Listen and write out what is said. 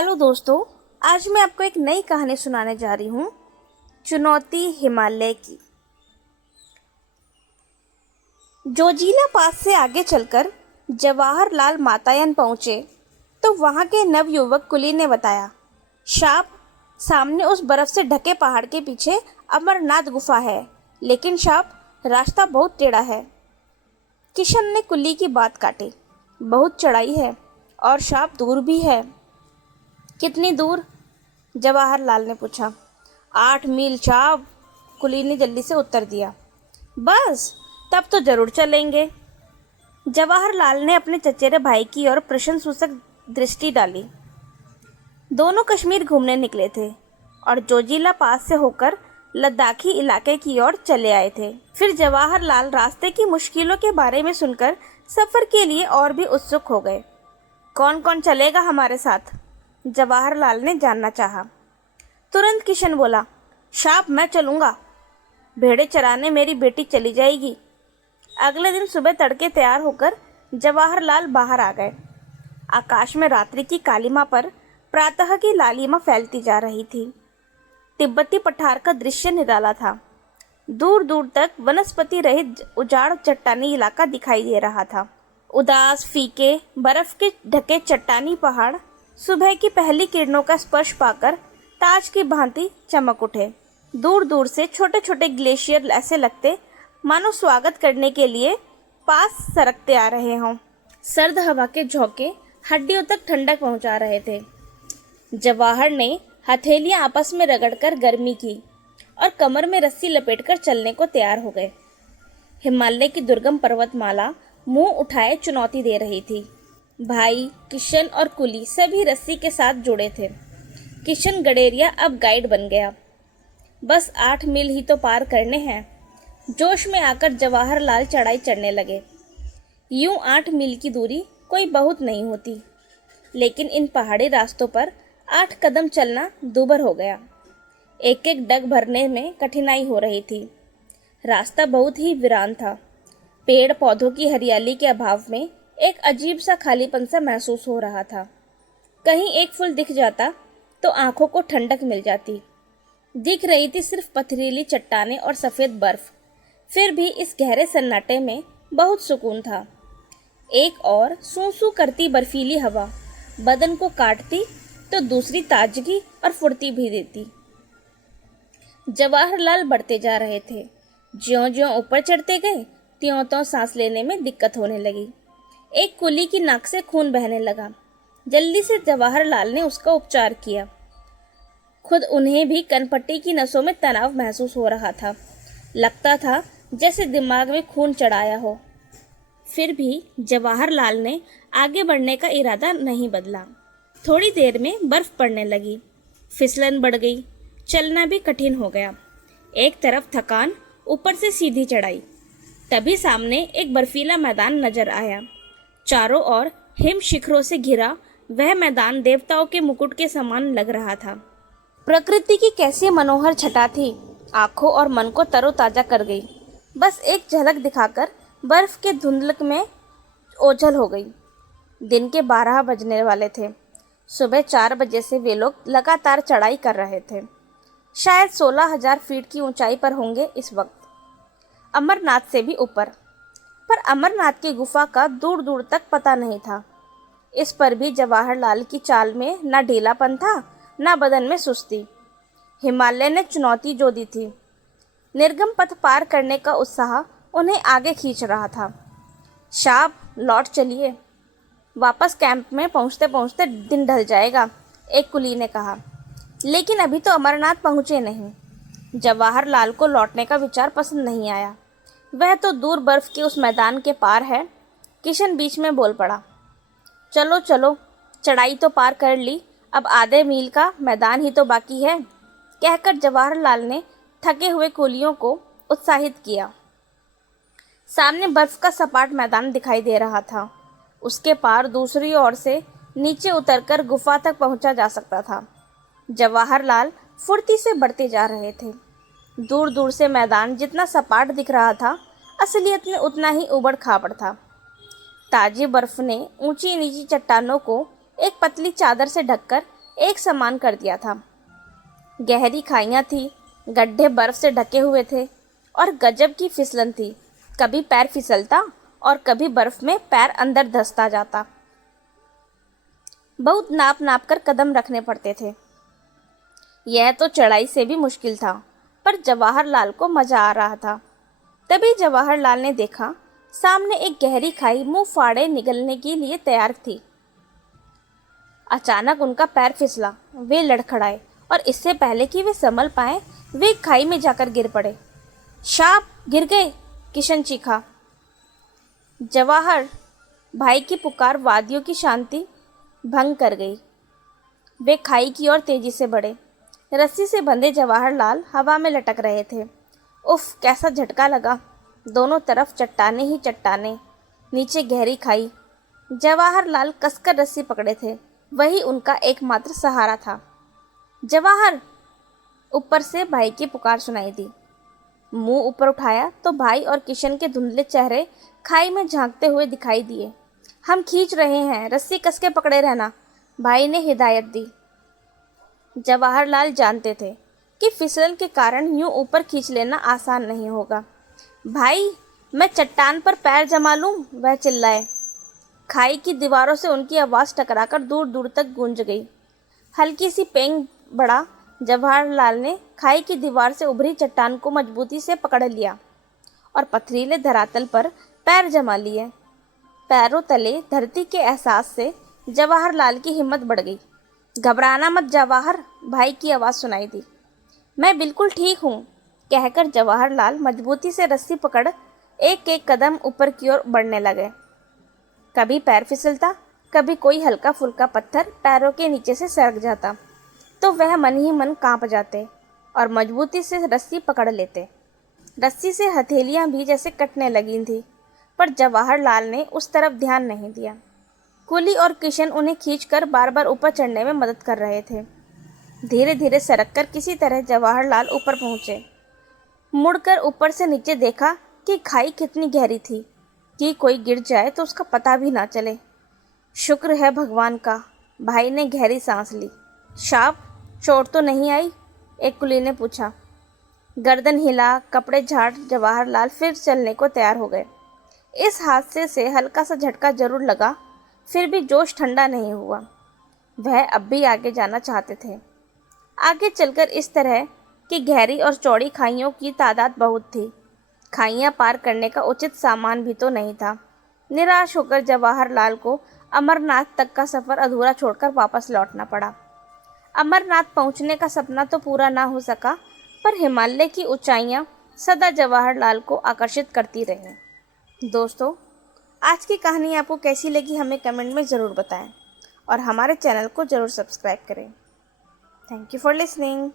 Hello दोस्तों, आज मैं आपको एक नई कहानी सुनाने जा रही हूँ। चुनौती हिमालय की। जोजिला पास से आगे चलकर जवाहरलाल मातायान पहुँचे तो वहाँ के नवयुवक कुली ने बताया, साहब, सामने उस बर्फ से ढके पहाड़ के पीछे अमरनाथ गुफा है, लेकिन साहब, रास्ता बहुत टेढ़ा है। किशन ने कुली की बात काटी, बहुत चढ़ाई है और साहब दूर भी है। कितनी दूर? जवाहरलाल ने पूछा। 8 मील साहब, कुली ने जल्दी से उत्तर दिया। बस, तब तो जरूर चलेंगे। जवाहरलाल ने अपने चचेरे भाई की ओर प्रशंसक दृष्टि डाली। दोनों कश्मीर घूमने निकले थे और जोजिला पास से होकर लद्दाखी इलाके की ओर चले आए थे। फिर जवाहरलाल रास्ते की मुश्किलों के बारे में सुनकर सफर के लिए और भी उत्सुक हो गए। कौन कौन चलेगा हमारे साथ? जवाहरलाल ने जानना चाहा। तुरंत किशन बोला, साहब, मैं चलूँगा। भेड़े चराने मेरी बेटी चली जाएगी। अगले दिन सुबह तड़के तैयार होकर जवाहरलाल बाहर आ गए। आकाश में रात्रि की कालिमा पर प्रातः की लालिमा फैलती जा रही थी। तिब्बती पठार का दृश्य निराला था। दूर दूर तक वनस्पति रहित उजाड़ चट्टानी इलाका दिखाई दे रहा था। उदास, फीके, बर्फ के ढके चट्टानी पहाड़ सुबह की पहली किरणों का स्पर्श पाकर ताज की भांति चमक उठे। दूर दूर से छोटे छोटे ग्लेशियर ऐसे लगते मानो स्वागत करने के लिए पास सरकते आ रहे हों। सर्द हवा के झोंके हड्डियों तक ठंडक पहुंचा रहे थे। जवाहर ने हथेलियां आपस में रगड़कर गर्मी की और कमर में रस्सी लपेटकर चलने को तैयार हो गए। हिमालय की दुर्गम पर्वतमाला मुंह उठाए चुनौती दे रही थी। भाई, किशन और कुली सभी रस्सी के साथ जुड़े थे। किशन गडेरिया अब गाइड बन गया। बस 8 मील ही तो पार करने हैं। जोश में आकर जवाहरलाल चढ़ाई चढ़ने लगे। यूं 8 मील की दूरी कोई बहुत नहीं होती, लेकिन इन पहाड़ी रास्तों पर 8 कदम चलना दूभर हो गया। एक एक डग भरने में कठिनाई हो रही थी। रास्ता बहुत ही वीरान था। पेड़ पौधों की हरियाली के अभाव में एक अजीब सा खालीपन सा महसूस हो रहा था। कहीं एक फूल दिख जाता तो आंखों को ठंडक मिल जाती। दिख रही थी सिर्फ पथरीली चट्टानें और सफ़ेद बर्फ। फिर भी इस गहरे सन्नाटे में बहुत सुकून था। एक और सूं सूं करती बर्फीली हवा बदन को काटती तो दूसरी ताजगी और फुर्ती भी देती। जवाहरलाल बढ़ते जा रहे थे। ज्यों-ज्यों ऊपर चढ़ते गए त्यों-त्यों सांस लेने में दिक्कत होने लगी। एक कुली की नाक से खून बहने लगा। जल्दी से जवाहरलाल ने उसका उपचार किया। खुद उन्हें भी कनपट्टी की नसों में तनाव महसूस हो रहा था। लगता था जैसे दिमाग में खून चढ़ाया हो। फिर भी जवाहरलाल ने आगे बढ़ने का इरादा नहीं बदला। थोड़ी देर में बर्फ पड़ने लगी। फिसलन बढ़ गई। चलना भी कठिन हो गया। एक तरफ थकान, ऊपर से सीधी चढ़ाई। तभी सामने एक बर्फीला मैदान नजर आया। चारों ओर हिम शिखरों से घिरा वह मैदान देवताओं के मुकुट के समान लग रहा था। प्रकृति की कैसी मनोहर छटा थी, आंखों और मन को तरोताजा कर गई। बस एक झलक दिखाकर बर्फ के धुंधलक में ओझल हो गई। दिन के 12 बजने वाले थे। सुबह 4 बजे से वे लोग लगातार चढ़ाई कर रहे थे। शायद 16,000 फीट की ऊंचाई पर होंगे इस वक्त, अमरनाथ से भी ऊपर। पर अमरनाथ की गुफा का दूर दूर तक पता नहीं था। इस पर भी जवाहरलाल की चाल में न ढीलापन था, न बदन में सुस्ती। हिमालय ने चुनौती जो दी थी। निर्गम पथ पार करने का उत्साह उन्हें आगे खींच रहा था। साहब, लौट चलिए, वापस कैंप में पहुंचते पहुंचते दिन ढल जाएगा, एक कुली ने कहा। लेकिन अभी तो अमरनाथ पहुंचे नहीं। जवाहरलाल को लौटने का विचार पसंद नहीं आया। वह तो दूर बर्फ के उस मैदान के पार है। किशन बीच में बोल पड़ा, चलो चलो, चढ़ाई तो पार कर ली, अब आधे मील का मैदान ही तो बाकी है, कहकर जवाहरलाल ने थके हुए कुलियों को उत्साहित किया। सामने बर्फ का सपाट मैदान दिखाई दे रहा था। उसके पार दूसरी ओर से नीचे उतरकर गुफा तक पहुंचा जा सकता था। जवाहरलाल फुर्ती से बढ़ते जा रहे थे। दूर दूर से मैदान जितना सपाट दिख रहा था, असलियत में उतना ही उबड़ खाबड़ था। ताजी बर्फ ने ऊंची नीची चट्टानों को एक पतली चादर से ढककर एक समान कर दिया था। गहरी खाइयाँ थी, गड्ढे बर्फ से ढके हुए थे और गजब की फिसलन थी। कभी पैर फिसलता और कभी बर्फ में पैर अंदर धंसता जाता। बहुत नाप नाप कर कदम रखने पड़ते थे। यह तो चढ़ाई से भी मुश्किल था, पर जवाहरलाल को मजा आ रहा था। तभी जवाहरलाल ने देखा, सामने एक गहरी खाई मुंह फाड़े निगलने के लिए तैयार थी। अचानक उनका पैर फिसला, वे लड़खड़ाए और इससे पहले कि वे संभल पाए, वे खाई में जाकर गिर पड़े। शाप, गिर गए, किशन चीखा। जवाहर भाई की पुकार वादियों की शांति भंग कर गई। वे खाई की ओर तेजी से बढ़े। रस्सी से बंधे जवाहरलाल हवा में लटक रहे थे। उफ, कैसा झटका लगा। दोनों तरफ चट्टाने ही चट्टाने, नीचे गहरी खाई। जवाहरलाल कसकर रस्सी पकड़े थे, वही उनका एकमात्र सहारा था। जवाहर, ऊपर से भाई की पुकार सुनाई दी। मुंह ऊपर उठाया तो भाई और किशन के धुंधले चेहरे खाई में झांकते हुए दिखाई दिए। हम खींच रहे हैं, रस्सी कसके पकड़े रहना, भाई ने हिदायत दी। जवाहरलाल जानते थे कि फिसलन के कारण यूं ऊपर खींच लेना आसान नहीं होगा। भाई, मैं चट्टान पर पैर जमा लूं, वह चिल्लाए। खाई की दीवारों से उनकी आवाज़ टकराकर दूर दूर तक गूंज गई। हल्की सी पेंग बढ़ा। जवाहरलाल ने खाई की दीवार से उभरी चट्टान को मजबूती से पकड़ लिया और पथरीले धरातल पर पैर जमा लिए। पैरों तले धरती के एहसास से जवाहरलाल की हिम्मत बढ़ गई। घबराना मत जवाहर, भाई की आवाज़ सुनाई दी। मैं बिल्कुल ठीक हूँ, कहकर जवाहरलाल मजबूती से रस्सी पकड़ एक एक कदम ऊपर की ओर बढ़ने लगे। कभी पैर फिसलता, कभी कोई हल्का फुल्का पत्थर पैरों के नीचे से सरक जाता, तो वह मन ही मन कांप जाते और मजबूती से रस्सी पकड़ लेते। रस्सी से हथेलियां भी जैसे कटने लगी थी, पर जवाहरलाल ने उस तरफ ध्यान नहीं दिया। कुली और किशन उन्हें खींचकर बार बार ऊपर चढ़ने में मदद कर रहे थे। धीरे धीरे सरक कर किसी तरह जवाहरलाल ऊपर पहुंचे। मुड़कर ऊपर से नीचे देखा कि खाई कितनी गहरी थी कि कोई गिर जाए तो उसका पता भी ना चले। शुक्र है भगवान का, भाई ने गहरी सांस ली। शाप, चोट तो नहीं आई? एक कुली ने पूछा। गर्दन हिला, कपड़े झाड़ जवाहरलाल फिर चलने को तैयार हो गए। इस हादसे से हल्का सा झटका जरूर लगा, फिर भी जोश ठंडा नहीं हुआ। वह अब भी आगे जाना चाहते थे। आगे चलकर इस तरह की गहरी और चौड़ी खाइयों की तादाद बहुत थी। खाइयाँ पार करने का उचित सामान भी तो नहीं था। निराश होकर जवाहरलाल को अमरनाथ तक का सफ़र अधूरा छोड़कर वापस लौटना पड़ा। अमरनाथ पहुंचने का सपना तो पूरा ना हो सका, पर हिमालय की ऊंचाइयां सदा जवाहरलाल को आकर्षित करती रहीं। दोस्तों, आज की कहानी आपको कैसी लगी हमें कमेंट में ज़रूर बताएं और हमारे चैनल को ज़रूर सब्सक्राइब करें। Thank you for listening.